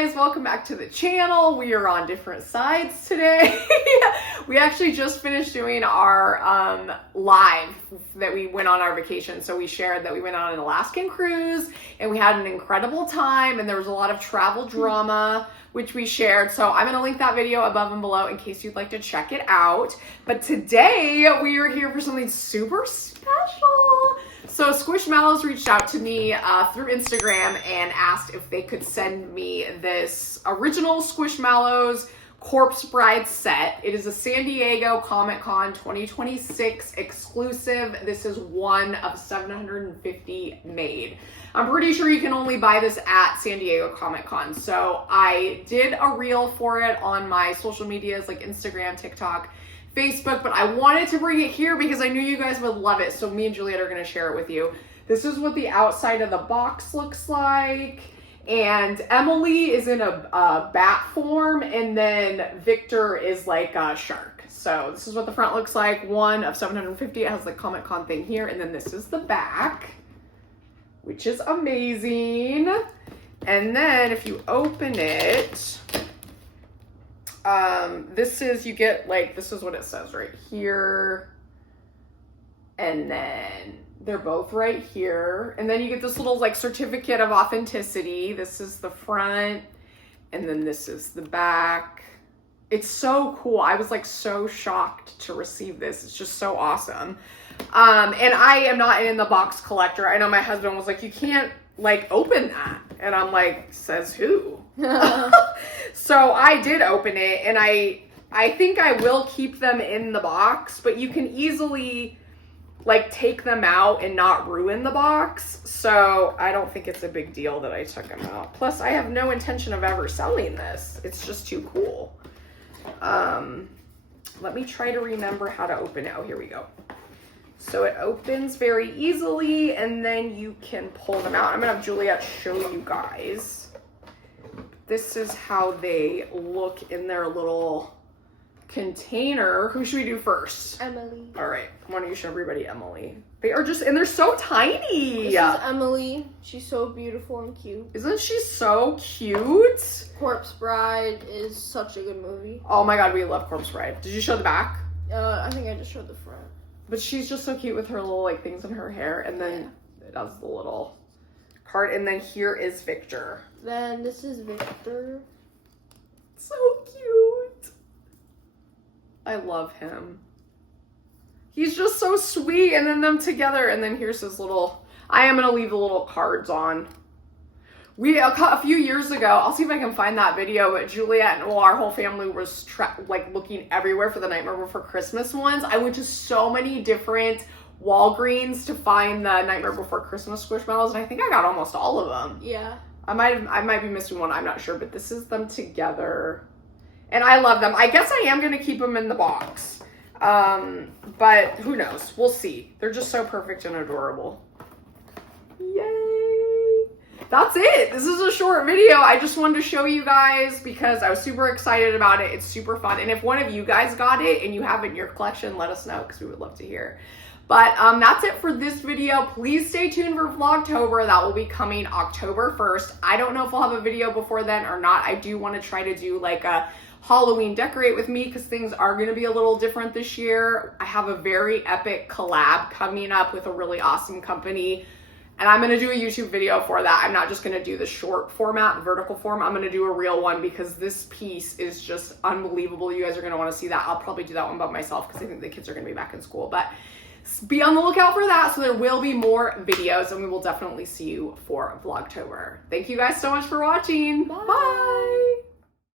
guys, welcome back to the channel. We are on different sides today. We actually just finished doing our live that we went on our vacation. So we shared that we went on an Alaskan cruise and we had an incredible time, and there was a lot of travel drama which we shared. So I'm gonna link that video above and below in case you'd like to check it out. But today we are here for something super special. So Squishmallows reached out to me through Instagram and asked if they could send me this original Squishmallows Corpse Bride set. It is a San Diego Comic Con 2026 exclusive. This is one of 750 made. I'm pretty sure you can only buy this at San Diego Comic Con. So I did a reel for it on my social medias like Instagram, TikTok, Facebook, but I wanted to bring it here because I knew you guys would love it. So me and Juliet are going to share it with you. This is what the outside of the box looks like. And Emily is in a bat form, and then Victor is like a shark. So this is what the front looks like. One of 750. It has the Comic Con thing here. And then this is the back, which is amazing. And then if you open it, this is, you get like, this is what it says right here. And then they're both right here. And then you get this little like certificate of authenticity. This is the front, and then this is the back. It's so cool. I was like so shocked to receive this. It's just so awesome. And I am not an in the box collector. I know my husband was like, you can't like open that. And I'm like, says who? So I did open it, and I think I will keep them in the box, but you can easily like take them out and not ruin the box. So I don't think it's a big deal that I took them out. Plus I have no intention of ever selling this. It's just too cool. Let me try to remember how to open it. Oh, here we go. So it opens very easily, and then you can pull them out. I'm gonna have Juliet show you guys. This is how they look in their little container. Who should we do first? Emily. All right, why don't you show everybody Emily? They are just, and they're so tiny. This is Emily. She's so beautiful and cute. Isn't she so cute? Corpse Bride is such a good movie. Oh my God, we love Corpse Bride. Did you show the back? I think I just showed the front. But she's just so cute with her little like things in her hair, and then it has the little card, and then here is Victor. Then this is Victor. So cute. I love him. He's just so sweet, and then them together, and then here's his little, I am gonna leave the little cards on. A few years ago, I'll see if I can find that video, but Juliet and our whole family was like looking everywhere for the Nightmare Before Christmas ones. I went to so many different Walgreens to find the Nightmare Before Christmas Squishmallows, and I think I got almost all of them. Yeah. I might be missing one, I'm not sure, but this is them together. And I love them. I guess I am going to keep them in the box. But who knows? We'll see. They're just so perfect and adorable. Yay! That's it. This is a short video. I just wanted to show you guys because I was super excited about it. It's super fun. And if one of you guys got it and you have it in your collection, let us know because we would love to hear. But that's it for this video. Please stay tuned for Vlogtober. That will be coming October 1st. I don't know if we'll have a video before then or not. I do want to try to do like a Halloween decorate with me because things are going to be a little different this year. I have a very epic collab coming up with a really awesome company, and I'm going to do a YouTube video for that. I'm not just going to do the short format, the vertical form. I'm going to do a real one because this piece is just unbelievable. You guys are going to want to see that. I'll probably do that one by myself because I think the kids are going to be back in school, but be on the lookout for that. So there will be more videos, and we will definitely see you for Vlogtober. Thank you guys so much for watching. Bye. Bye.